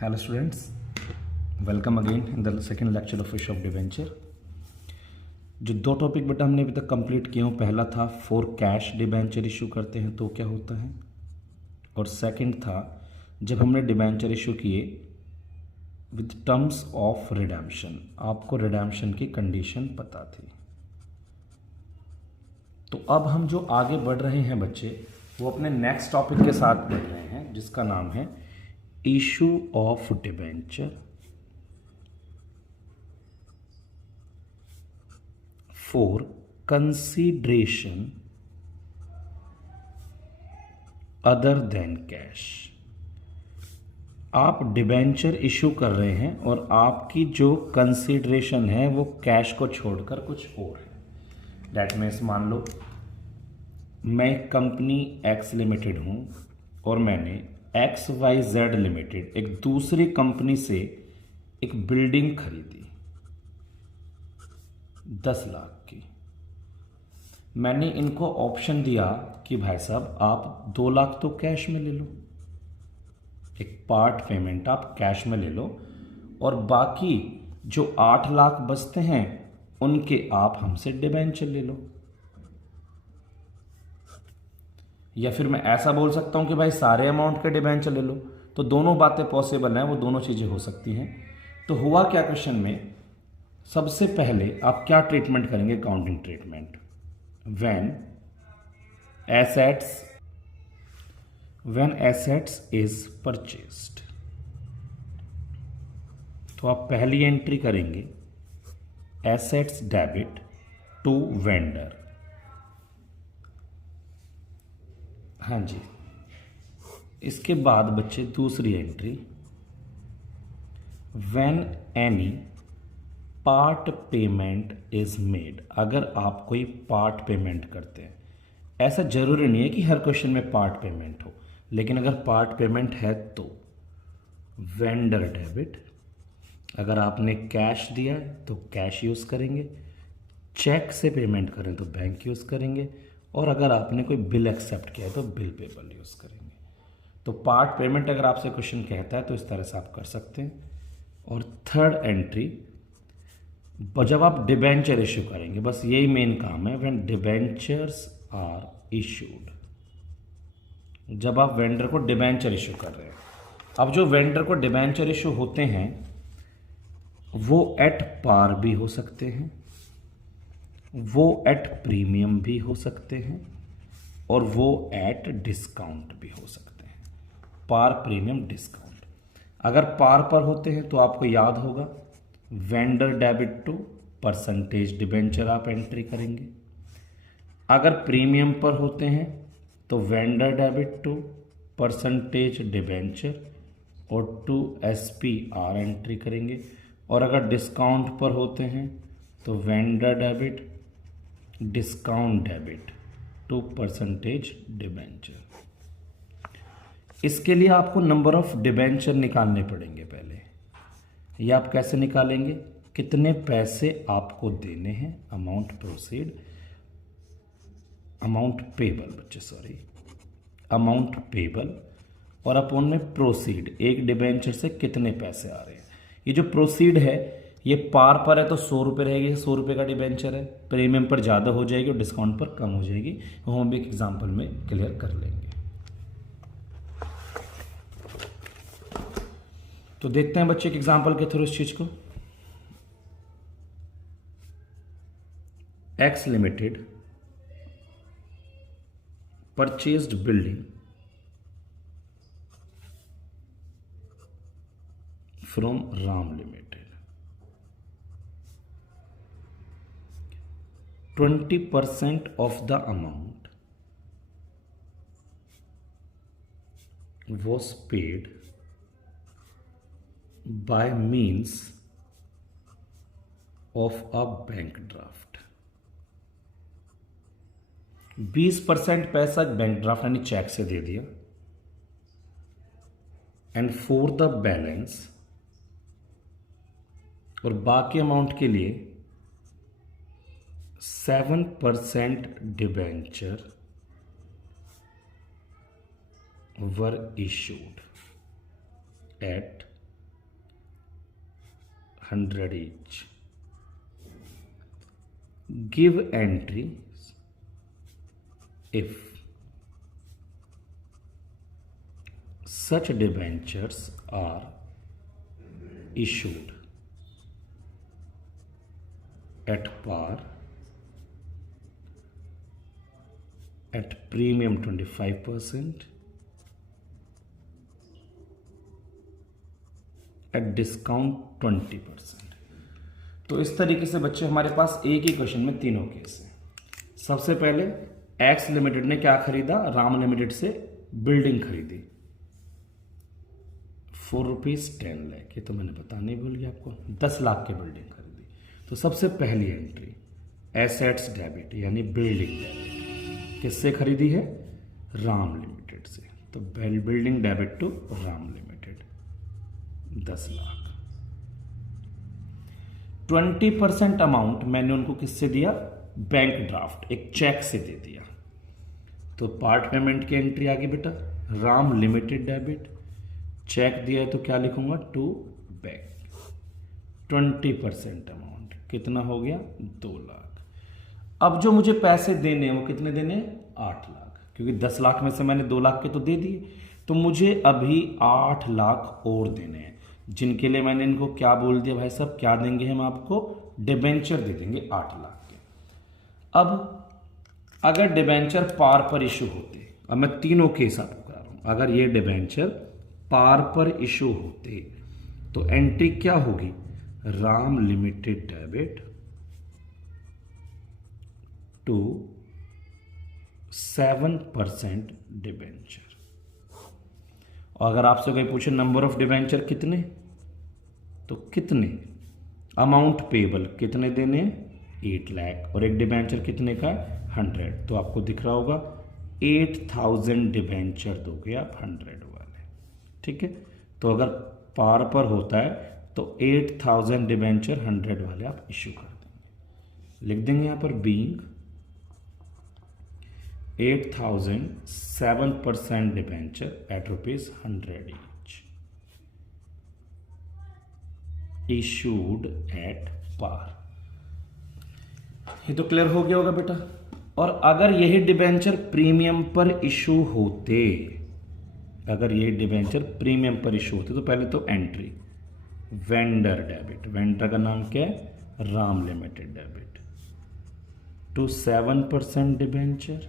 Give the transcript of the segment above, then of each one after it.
Hello students, welcome again in the second lecture of fish of debenture. जो दो topic बेटा हमने अभी तक कंप्लीट किए हो, पहला था फॉर कैश डिबेंचर इशू करते हैं तो क्या होता है, और सेकंड था जब हमने डिबेंचर इशू किए विद टर्म्स ऑफ रिडेम्पशन, आपको रिडेम्पशन की कंडीशन पता थी। तो अब हम जो आगे बढ़ रहे हैं बच्चे, वो अपने नेक्स्ट टॉपिक के साथ बढ़ रहे हैं जिसका नाम है issue of debenture for consideration other than cash. आप डिबेंचर इशू कर रहे हैं और आपकी जो कंसीडरेशन है वो कैश को छोड़कर कुछ और है। दैट मीन्स मान लो मैं कंपनी एक्स लिमिटेड हूं और मैंने XYZ लिमिटेड एक दूसरी कंपनी से एक बिल्डिंग खरीदी 10 लाख की। मैंने इनको ऑप्शन दिया कि भाई साहब आप 2 लाख तो कैश में ले लो, एक पार्ट पेमेंट आप कैश में ले लो, और बाकी जो 8 लाख बचते हैं उनके आप हमसे डिबेंचर ले लो। या फिर मैं ऐसा बोल सकता हूं कि भाई सारे अमाउंट के डिबेंचर ले लो। तो दोनों बातें पॉसिबल हैं, वो दोनों चीज़ें हो सकती हैं। तो हुआ क्या क्वेश्चन में, सबसे पहले आप क्या ट्रीटमेंट करेंगे, accounting treatment. When assets is purchased, तो आप पहली एंट्री करेंगे एसेट्स डेबिट टू वेंडर। हाँ जी, इसके बाद बच्चे दूसरी entry, when any part payment is made. अगर आप कोई पार्ट पेमेंट करते हैं, ऐसा जरूरी नहीं है कि हर क्वेश्चन में पार्ट पेमेंट हो, लेकिन अगर पार्ट पेमेंट है तो वेंडर डेबिट। अगर आपने कैश दिया है तो कैश यूज़ करेंगे, चेक से पेमेंट करें तो बैंक यूज़ करेंगे, और अगर आपने कोई बिल एक्सेप्ट किया है तो बिल पेबल यूज़ करेंगे। तो पार्ट पेमेंट अगर आपसे क्वेश्चन कहता है तो इस तरह से आप कर सकते हैं। और थर्ड एंट्री, जब आप डिबेंचर इशू करेंगे, बस यही मेन काम है, व्हेन डिबेंचर्स आर इशूड, जब आप वेंडर को डिबेंचर इशू कर रहे हैं। अब जो वेंडर को डिबेंचर इशू होते हैं वो एट पार भी हो सकते हैं, वो एट प्रीमियम भी हो सकते हैं, और वो एट डिस्काउंट भी हो सकते हैं। Par, premium, discount. अगर पार पर होते हैं तो आपको याद होगा vendor debit to percentage debenture आप एंट्री करेंगे। अगर प्रीमियम पर होते हैं तो vendor debit to percentage debenture और टू SPR एंट्री करेंगे। और अगर डिस्काउंट पर होते हैं तो vendor debit discount debit to percentage debenture. इसके लिए आपको नंबर ऑफ डिबेंचर निकालने पड़ेंगे पहले। ये आप कैसे निकालेंगे, कितने पैसे आपको देने हैं, अमाउंट प्रोसीड, अमाउंट पेबल बच्चे, सॉरी, अमाउंट पेबल, और अपॉन में प्रोसीड, एक डिबेंचर से कितने पैसे आ रहे हैं। ये जो प्रोसीड है ये पार पर है तो 100 रुपये रहेगी, 100 रुपये का डिबेंचर है, प्रीमियम पर ज़्यादा हो जाएगी और डिस्काउंट पर कम हो जाएगी। वो हम एक एग्जांपल में क्लियर कर लेंगे। तो देखते हैं बच्चे एक एग्जांपल के थ्रू इस चीज को। X Limited purchased building from Ram limited. 20% of the amount was paid by means of a bank draft। 20% पैसा बैंक ड्राफ्ट यानी चेक से दे दिया, एंड फॉर द बैलेंस, और बाकी अमाउंट के लिए 7% debenture were issued at 100 each. Give entries if such debentures are issued at par, at premium 25%, at discount 20%. तो इस तरीके से बच्चे हमारे पास एक ही क्वेश्चन में तीनों केस हैं। सबसे पहले एक्स लिमिटेड ने क्या खरीदा, राम लिमिटेड से बिल्डिंग खरीदी ₹4 10 लाख, ये तो मैंने बताने भूल गया आपको, 10 लाख की बिल्डिंग खरीदी। तो सबसे पहली एंट्री एसेट्स डेबिट यानी बिल्डिंग डेबिट किससे खरीदी है, राम लिमिटेड से। तो building debit to Ram Limited 10 lakh. 20% amount मैंने उनको किससे दिया, बैंक ड्राफ्ट एक चेक से दे दिया। तो पार्ट पेमेंट की एंट्री आ गई बेटा, राम लिमिटेड डेबिट, चेक दिया है तो क्या लिखूंगा, टू बैंक। 20% अमाउंट कितना हो गया, 2 लाख। अब जो मुझे पैसे देने हैं वो कितने देने हैं, 8 लाख, क्योंकि 10 लाख में से मैंने 2 लाख के तो दे दिए, तो मुझे अभी 8 लाख और देने हैं, जिनके लिए मैंने इनको क्या बोल दिया भाई साहब, क्या देंगे हम आपको, डिबेंचर दे देंगे 8 लाख के। अब अगर डिबेंचर पार पर इशू होते, अब मैं तीनों केस आपको करा रहा हूं, अगर ये डिबेंचर पार पर इशू होते तो एंट्री क्या होगी, Ram Limited debit to 7% debenture. और अगर आपसे कोई पूछे नंबर ऑफ डिबेंचर कितने, तो कितने, अमाउंट पेबल कितने देने, 8 लाख, और एक डिबेंचर कितने का, 100। तो आपको दिख रहा होगा 8000 डिबेंचर दोगे आप 100 वाले, ठीक है। तो अगर पार पर होता है तो 8000 डिबेंचर 100 वाले आप इश्यू कर देंगे। लिख देंगे यहां पर being 8000 7% debenture at ₹100 each issued at par. ये तो क्लियर हो गया होगा बेटा। और अगर यही डिबेंचर प्रीमियम पर इशू होते, अगर यही डिबेंचर प्रीमियम पर इशू होते, तो पहले तो एंट्री वेंडर डेबिट, वेंडर का नाम क्या है, Ram Limited debit to 7% debenture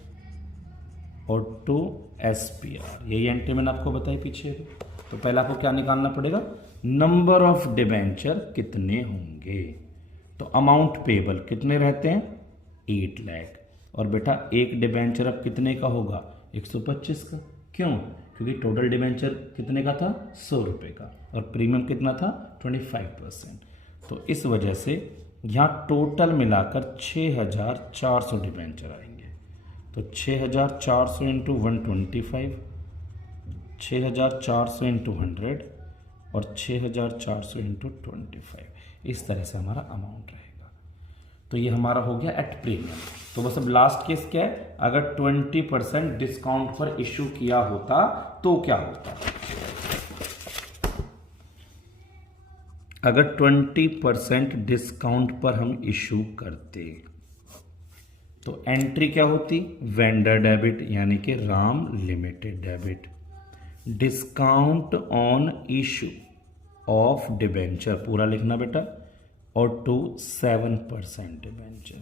और टू SPR, यही एंट्री मैंने आपको बताई पीछे। तो पहले आपको क्या निकालना पड़ेगा, नंबर ऑफ डिबेंचर कितने होंगे। तो अमाउंट पेबल कितने रहते हैं, 8 लाख, और बेटा एक डिबेंचर अब कितने का होगा, 125 का। क्यों, क्योंकि टोटल डिबेंचर कितने का था, 100 रुपये का, और प्रीमियम कितना था, 25%। तो इस वजह से यहाँ टोटल मिलाकर 6400 डिबेंचर आएंगे। तो 6400 इंटू 125, 6400 इंटू 100 और 6400 इंटू 25, इस तरह से हमारा अमाउंट रहेगा। तो ये हमारा हो गया एट प्रीमियम। तो बस अब लास्ट केस क्या है, अगर 20% डिस्काउंट पर इश्यू किया होता तो क्या होता, अगर 20% डिस्काउंट पर हम इश्यू करते तो एंट्री क्या होती, वेंडर डेबिट यानी कि Ram Limited debit, discount on issue of debenture, पूरा लिखना बेटा, और टू 7% डिबेंचर।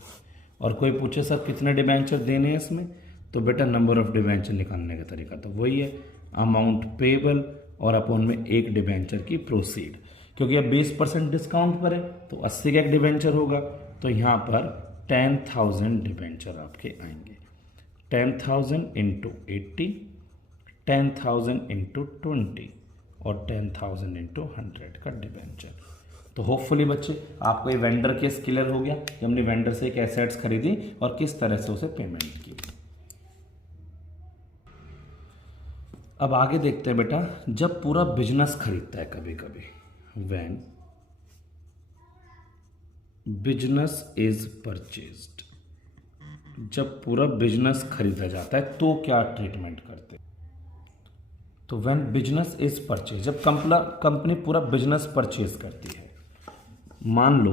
और कोई पूछे सर कितने डिबेंचर देने हैं इसमें, तो बेटा नंबर ऑफ डिबेंचर निकालने का तरीका तो वही है, अमाउंट पेबल और अपॉन में एक डिबेंचर की प्रोसीड, क्योंकि अब 20% डिस्काउंट पर है तो 80 का एक डिबेंचर होगा, तो यहाँ पर 10,000 डिबेंचर आपके आएंगे। 10,000 इंटू 80, 10,000 इंटू 20 और 10,000 इंटू 100 का डिबेंचर। तो होपफुली बच्चे आपको ये वेंडर केस क्लियर हो गया कि हमने वेंडर से एक एसेट्स खरीदी और किस तरह से उसे पेमेंट की। अब आगे देखते हैं बेटा, जब पूरा बिजनेस खरीदता है कभी कभी, व्हेन बिजनेस इज परचेज्ड, जब पूरा बिजनेस खरीदा जाता है तो क्या ट्रीटमेंट करते हैं। तो व्हेन बिजनेस इज परचेज, जब कंपनी पूरा बिजनेस परचेज करती है मान लो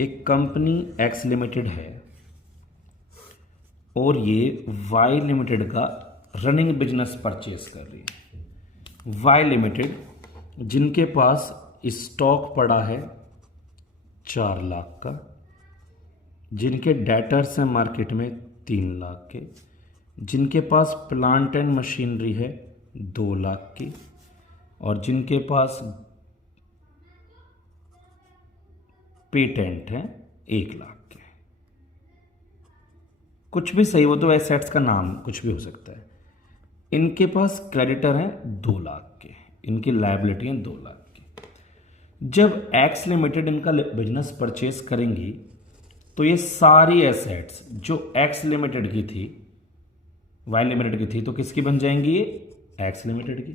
एक कंपनी एक्स लिमिटेड है और ये वाई लिमिटेड का रनिंग बिजनेस परचेज कर रही है। वाई लिमिटेड जिनके पास स्टॉक पड़ा है 4 लाख का, जिनके डेटर्स हैं मार्केट में 3 लाख के, जिनके पास प्लांट एंड मशीनरी है 2 लाख की, और जिनके पास पेटेंट है 1 लाख के। कुछ भी सही हो, तो एसेट्स का नाम कुछ भी हो सकता है। इनके पास क्रेडिटर हैं 2 लाख के, इनकी लायबिलिटी हैं 2 लाख की। जब एक्स लिमिटेड इनका बिजनेस परचेज करेंगी तो ये सारी एसेट्स जो एक्स लिमिटेड की थी, वाई लिमिटेड की थी, तो किसकी बन जाएंगी? ये एक्स लिमिटेड की।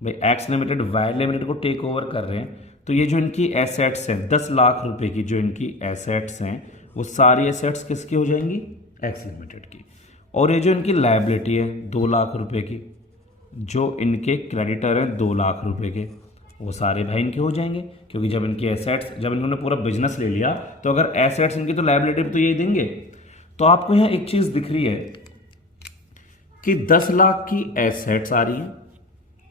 भाई एक्स लिमिटेड वाई लिमिटेड को टेक ओवर कर रहे हैं, तो ये जो इनकी एसेट्स हैं 10 लाख रुपए की, जो इनकी एसेट्स हैं वो सारी एसेट्स किसकी हो जाएंगी? एक्स लिमिटेड की। और ये जो इनकी लायबिलिटी है 2 लाख रुपए की, जो इनके क्रेडिटर हैं 2 लाख रुपए के, वो सारे भाई इनके हो जाएंगे। क्योंकि जब इनकी एसेट्स, जब इन्होंने पूरा बिजनेस ले लिया, तो अगर एसेट्स इनकी तो लायबिलिटी भी तो यही देंगे। तो आपको यहाँ एक चीज दिख रही है कि 10 लाख की एसेट्स आ रही हैं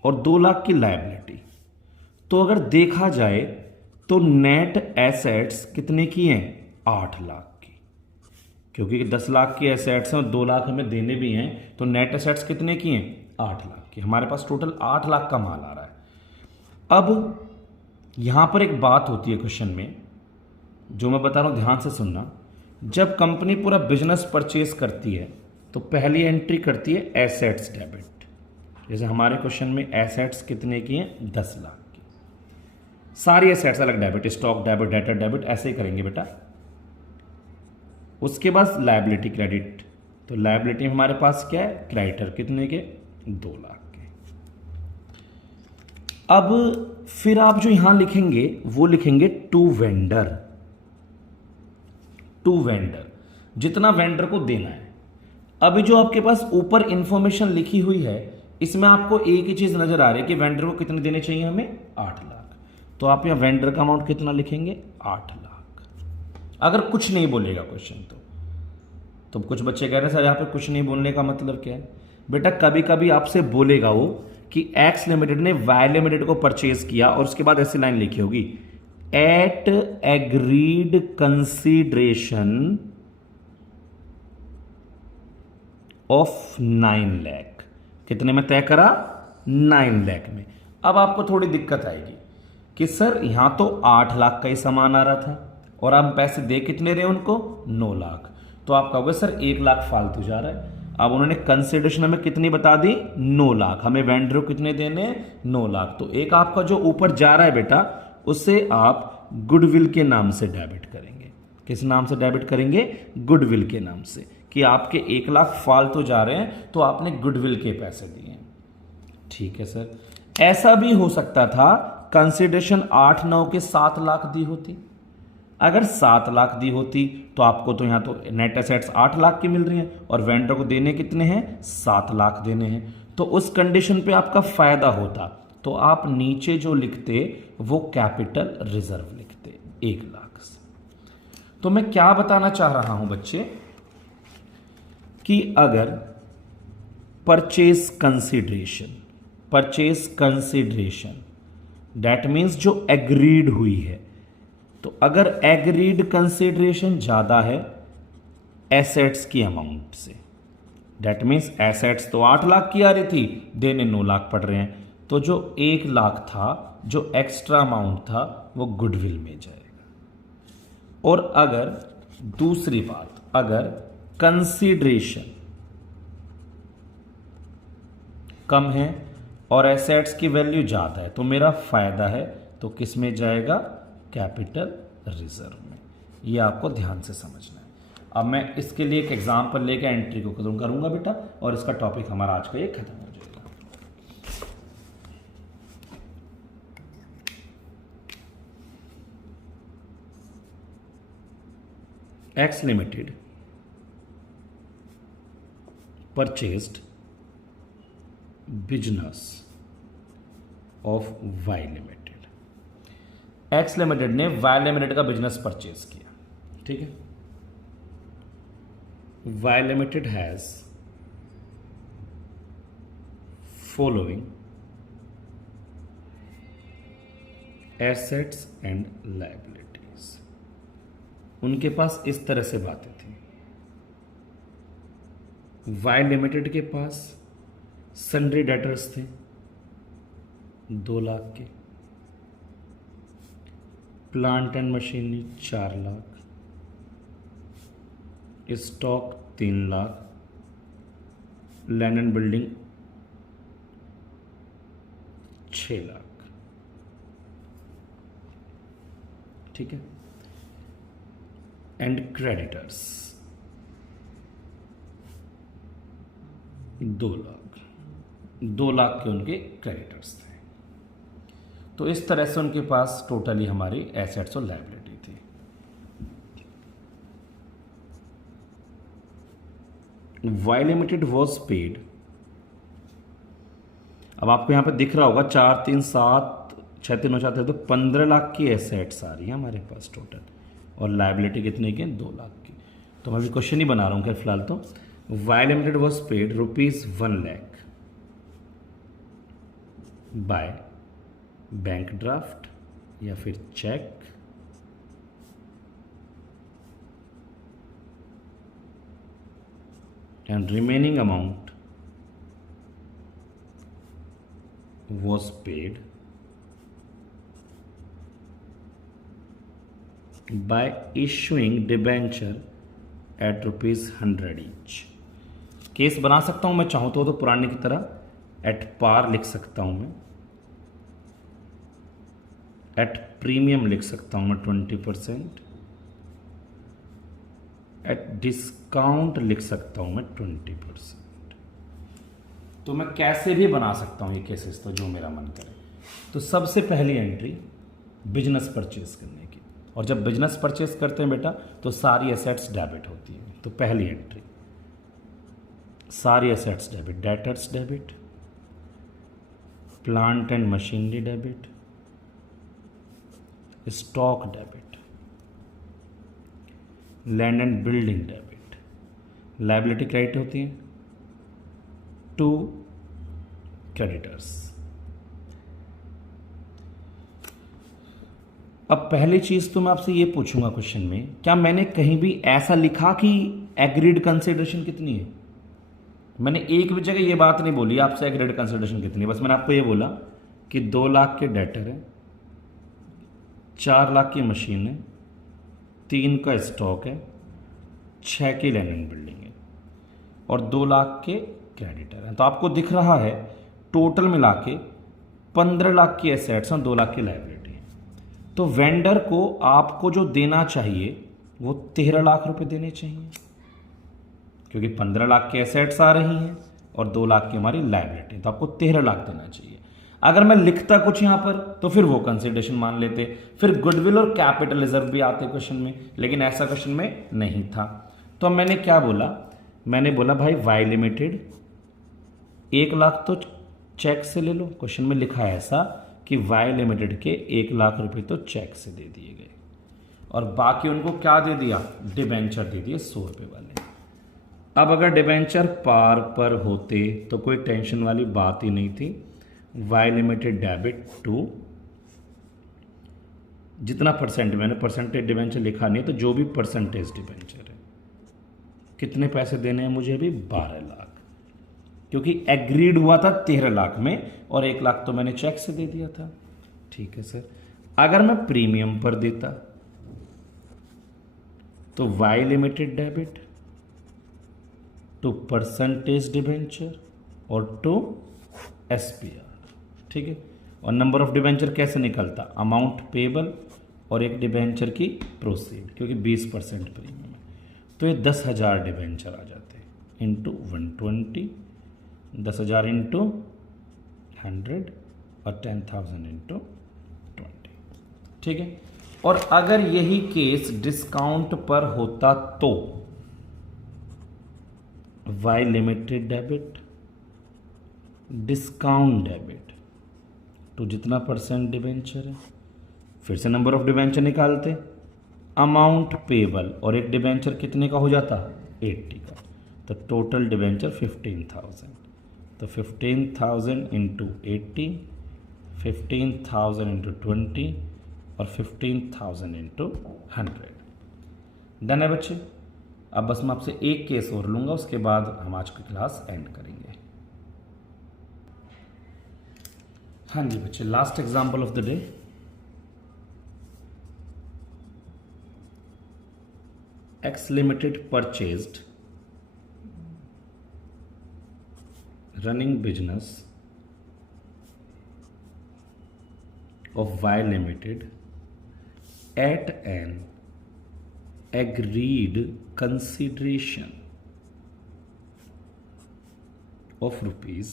और 2 लाख की लायबिलिटी। तो अगर देखा जाए तो नेट एसेट्स कितने की हैं? 8 लाख की। क्योंकि 10 लाख की एसेट्स हैं और 2 लाख हमें देने भी हैं, तो नेट एसेट्स कितने की हैं? 8 लाख की। हमारे पास टोटल 8 लाख का माल आ रहा है। अब यहां पर एक बात होती है क्वेश्चन में, जो मैं बता रहा हूं, ध्यान से सुनना। जब कंपनी पूरा बिजनेस परचेज करती है तो पहली एंट्री करती है एसेट्स डेबिट। जैसे हमारे क्वेश्चन में एसेट्स कितने की हैं? 10 लाख की। सारी एसेट्स अलग debit, stock debit, debtor debit, ऐसे ही करेंगे बेटा। उसके बाद लायबिलिटी क्रेडिट। तो लायबिलिटी में हमारे पास क्या है? क्रेडिटर कितने के? 2 लाख के। अब फिर आप जो यहां लिखेंगे वो लिखेंगे टू वेंडर। टू वेंडर, जितना वेंडर को देना है। अभी जो आपके पास ऊपर इंफॉर्मेशन लिखी हुई है, इसमें आपको एक ही चीज नजर आ रही है कि वेंडर को कितने देने चाहिए हमें? 8 लाख। तो आप यहां वेंडर का अमाउंट कितना लिखेंगे? 8 लाख। अगर कुछ नहीं बोलेगा क्वेश्चन तो कुछ बच्चे कह रहे हैं सर यहां पे कुछ नहीं बोलने का मतलब क्या है? बेटा कभी कभी आपसे बोलेगा वो कि एक्स लिमिटेड ने वाई लिमिटेड को परचेज किया, और उसके बाद ऐसी लाइन लिखी होगी, at agreed consideration of 9 lakh. कितने में तय करा? 9 लाख में। अब आपको थोड़ी दिक्कत आएगी कि सर यहां तो 8 लाख का ही सामान आ रहा था और आप पैसे दे कितने रहे उनको? 9 लाख। तो आप कहोगे सर 1 लाख फालतू जा रहा है। अब उन्होंने कंसिडरेशन हमें कितनी बता दी? 9 लाख। हमें वेंडर को कितने देने? 9 लाख। तो एक आपका जो ऊपर जा रहा है बेटा, उसे आप गुडविल के नाम से डेबिट करेंगे। किस नाम से डेबिट करेंगे? गुडविल के नाम से, कि आपके 1 लाख फालतू जा रहे हैं तो आपने गुडविल के पैसे दिए। ठीक है सर। ऐसा भी हो सकता था कंसिडरेशन 8-9 के 7 लाख दी होती। अगर 7 लाख दी होती तो आपको तो यहां तो नेट एसेट्स 8 लाख की मिल रही हैं और वेंडर को देने कितने हैं? 7 लाख देने हैं। तो उस कंडीशन पे आपका फायदा होता, तो आप नीचे जो लिखते वो कैपिटल रिजर्व लिखते 1 लाख से। तो मैं क्या बताना चाह रहा हूं बच्चे, कि अगर परचेज कंसिडरेशन दैट मीन्स जो एग्रीड हुई है, तो अगर एग्रीड कंसिडरेशन ज्यादा है एसेट्स की अमाउंट से, दैट मीन्स एसेट्स तो 8 लाख की आ रही थी, देने 9 लाख पड़ रहे हैं, तो जो 1 लाख था, जो एक्स्ट्रा अमाउंट था, वो गुडविल में जाएगा। और अगर दूसरी बात, अगर कंसिडरेशन कम है और एसेट्स की वैल्यू ज्यादा है, तो मेरा फायदा है, तो किस में जाएगा? कैपिटल रिजर्व में। ये आपको ध्यान से समझना है। अब मैं इसके लिए एक एग्जांपल लेकर एंट्री को खत्म करूंगा बेटा, और इसका टॉपिक हमारा आज का ये खत्म हो जाएगा। X Limited purchased business of Y Limited X Limited ने वाई लिमिटेड का बिजनेस परचेज किया, ठीक है। Y Limited has following assets and liabilities. उनके पास इस तरह से बातें थी। वाई लिमिटेड के पास सन्ड्री डेटर्स थे 2 लाख के, plant and machinery 4 lakh, stock 3 lakh, land and building 6 lakh, ठीक है। एंड क्रेडिटर्स 2 लाख, 2 लाख के उनके क्रेडिटर्स थे। तो इस तरह से उनके पास टोटली हमारी एसेट्स और लायबिलिटी थी। वाई लिमिटेड वॉज पेड, अब आपको यहां पे दिख रहा होगा 4 3 7 6 3 9 4, तो 15 लाख की एसेट्स आ रही है हमारे पास टोटल, और लायबिलिटी कितने की? 2 लाख की। तो मैं अभी क्वेश्चन ही बना रहा हूं क्या फिलहाल। तो Y Limited was paid ₹1 lakh by bank draft या फिर cheque, and remaining amount was paid by issuing debenture at ₹100 each। Case बना सकता हूं मैं चाहूं तो पुराने की तरह एट पार लिख सकता हूं मैं, एट प्रीमियम लिख सकता हूं मैं 20%, एट डिस्काउंट लिख सकता हूं मैं 20%। तो मैं कैसे भी बना सकता हूं ये केसेस, तो जो मेरा मन करे। तो सबसे पहली एंट्री बिजनेस परचेज करने की, और जब बिजनेस परचेज करते हैं बेटा तो सारी एसेट्स डेबिट होती हैं। तो पहली एंट्री सारी assets debit, debtors debit, plant and machinery debit, stock debit, land and building debit, liability credit होती है टू क्रेडिटर्स। अब पहली चीज तो मैं आपसे ये पूछूंगा क्वेश्चन में, क्या मैंने कहीं भी ऐसा लिखा कि एग्रीड कंसिडरेशन कितनी है? मैंने एक भी जगह ये बात नहीं बोली आपसे एग्रीड कंसिडरेशन कितनी है। बस मैंने आपको ये बोला कि 2 लाख के डेटर है, 4 लाख की मशीन है, 3 का स्टॉक है, 6 की लैंड एंड बिल्डिंग है, और 2 लाख के क्रेडिटर हैं। तो आपको दिख रहा है टोटल मिला के 15 लाख की एसेट्स और 2 लाख की लायबिलिटी है। तो वेंडर को आपको जो देना चाहिए वो 13 लाख रुपए देने चाहिए, क्योंकि 15 लाख के एसेट्स आ रही हैं और 2 लाख की हमारी लायबिलिटी, तो आपको 13 लाख देना चाहिए। अगर मैं लिखता कुछ यहां पर तो फिर वो कंसिडरेशन मान लेते, फिर गुडविल और कैपिटल रिजर्व भी आते क्वेश्चन में, लेकिन ऐसा क्वेश्चन में नहीं था। तो मैंने क्या बोला, मैंने बोला भाई वाई लिमिटेड 1 लाख तो चेक से ले लो। क्वेश्चन में लिखा है ऐसा कि वाई लिमिटेड के 1 लाख रुपए तो चेक से दे दिए गए, और बाकी उनको क्या दे दिया, डिबेंचर दे दिए 100 रुपये वाले। अब अगर डिबेंचर पार पर होते तो कोई टेंशन वाली बात ही नहीं थी। वाई लिमिटेड डेबिट टू जितना परसेंट, मैंने परसेंटेज डिबेंचर लिखा नहीं, तो जो भी परसेंटेज डिबेंचर है, कितने पैसे देने हैं मुझे अभी 12 लाख, क्योंकि एग्रीड हुआ था 13 लाख में और 1 लाख तो मैंने चेक से दे दिया था। ठीक है सर। अगर मैं प्रीमियम पर देता तो Y Limited debit to percentage debenture और टू एसपीआर। ठीक है। और नंबर ऑफ डिबेंचर कैसे निकलता, अमाउंट पेबल और एक डिबेंचर की प्रोसीड, क्योंकि 20% प्रीमियम है, तो ये 10,000 डिबेंचर आ जाते हैं इंटू 120, 10,000 इंटू 100 और 10,000 इंटू 20। ठीक है। और अगर यही केस डिस्काउंट पर होता तो Y Limited debit discount debit तो जितना परसेंट डिबेंचर है फिर से नंबर ऑफ डिबेंचर निकालते, अमाउंट पेबल, और एक डिबेंचर कितने का हो जाता, 80 का, तो टोटल डिबेंचर 15,000, तो 15,000 इंटू 80, 15,000 इंटू 20 और 15,000 इंटू 100। डन है बच्चे। अब बस मैं आपसे एक केस और लूंगा, उसके बाद हम आज की क्लास एंड करेंगे। हाँ जी बच्चे, last example of the day. X Limited purchased running business of Y Limited at an agreed consideration of rupees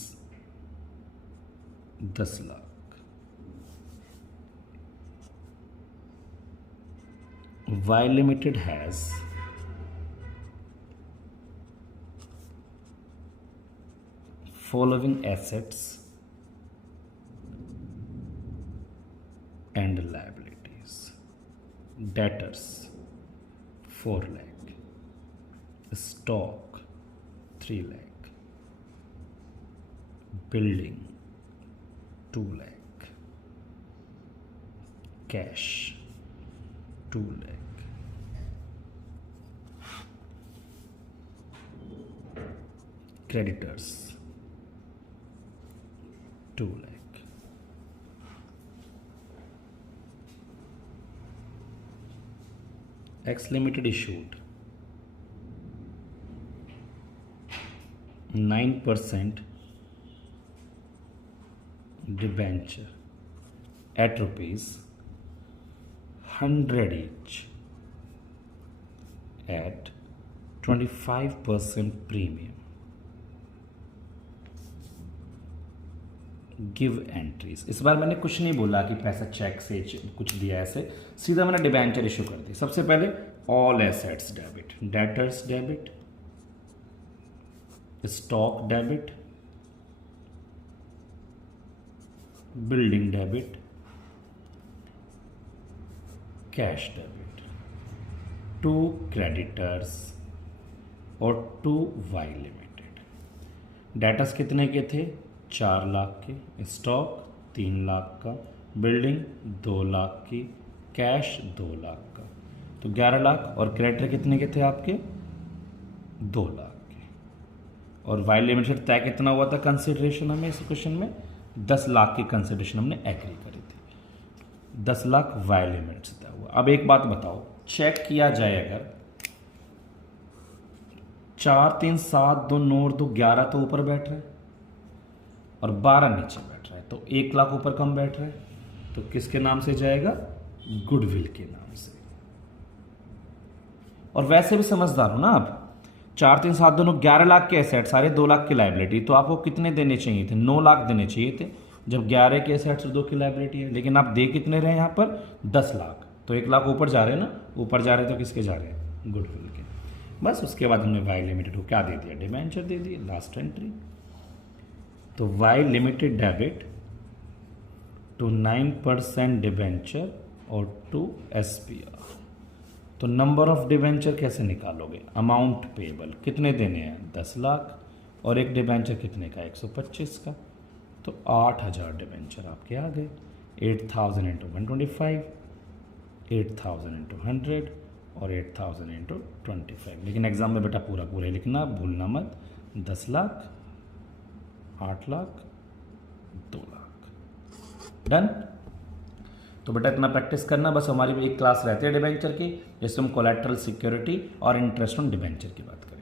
10 lakh. Y Limited has following assets and liabilities: debtors 4 lakh, stock 3 lakh, building 2 lakh, cash 2 lakh, creditors 2 lakh. X Limited issued 9% debenture at rupees 100 each at 25% premium. Give entries. इस बार मैंने कुछ नहीं बोला कि पैसा check से कुछ दिया, ऐसे सीधा मैंने डिबेंचर इशू कर दी। सबसे पहले all assets debit, debtors debit, stock debit, building debit, cash debit, 2 creditors और 2 वाई लिमिटेड। डेटर्स कितने के थे, 4 लाख के, स्टॉक 3 लाख का, बिल्डिंग 2 लाख की, कैश 2 लाख का, तो 11 लाख। और क्रेडिटर कितने के थे आपके, 2 लाख के। और वाई लिमिटेड तय कितना हुआ था कंसिडरेशन, हमें इस क्वेश्चन में 10 लाख की कंसिडरेशन हमने एग्री करी थी, 10 लाख वाई लिमिटेड से तय हुआ। अब एक बात बताओ, चेक किया जाए अगर 4 3 7 2 9 2 11 तो ऊपर बैठ रहा है और 12 नीचे बैठ रहा है, तो 1 लाख ऊपर कम बैठ रहा है, तो किसके नाम से जाएगा, गुडविल के नाम से। और वैसे भी समझदार हो ना आप, 4 3 7 2 9 11 लाख के एसेट, सारे 2 लाख की लाइबिलिटी, तो आपको कितने देने चाहिए थे, 9 लाख देने चाहिए थे, जब 11 के एसेट्स और 2 की लाइबिलिटी है। लेकिन आप दे कितने रहे यहाँ पर, 10 लाख, तो 1 लाख ऊपर जा रहे हैं ना, ऊपर जा रहे हैं तो किसके जा रहे हैं, गुडविल के। बस उसके बाद हमने वाई लिमिटेड को क्या दे दिया, डिबेंचर दे दिए, लास्ट एंट्री। तो Y Limited debit to 9% debenture और टू SPR। तो नंबर ऑफ डिबेंचर कैसे निकालोगे, अमाउंट पेबल कितने देने हैं, 10 लाख, और एक डिबेंचर कितने का, 125 का, तो 8000 डिबेंचर आपके आ गए। 8000 इंटू 125, 8000 इंटू 100 और 8000 इंटू 25। लेकिन एग्जाम में बेटा पूरा पूरा ही लिखना, भूलना मत। 10 लाख, 8 लाख, 2 लाख। डन। तो बेटा इतना प्रैक्टिस करना, बस हमारी एक क्लास रहती है डिबेंचर की, जिससे हम कोलैटरल सिक्योरिटी और इंटरेस्ट ऑन डिबेंचर की बात करें।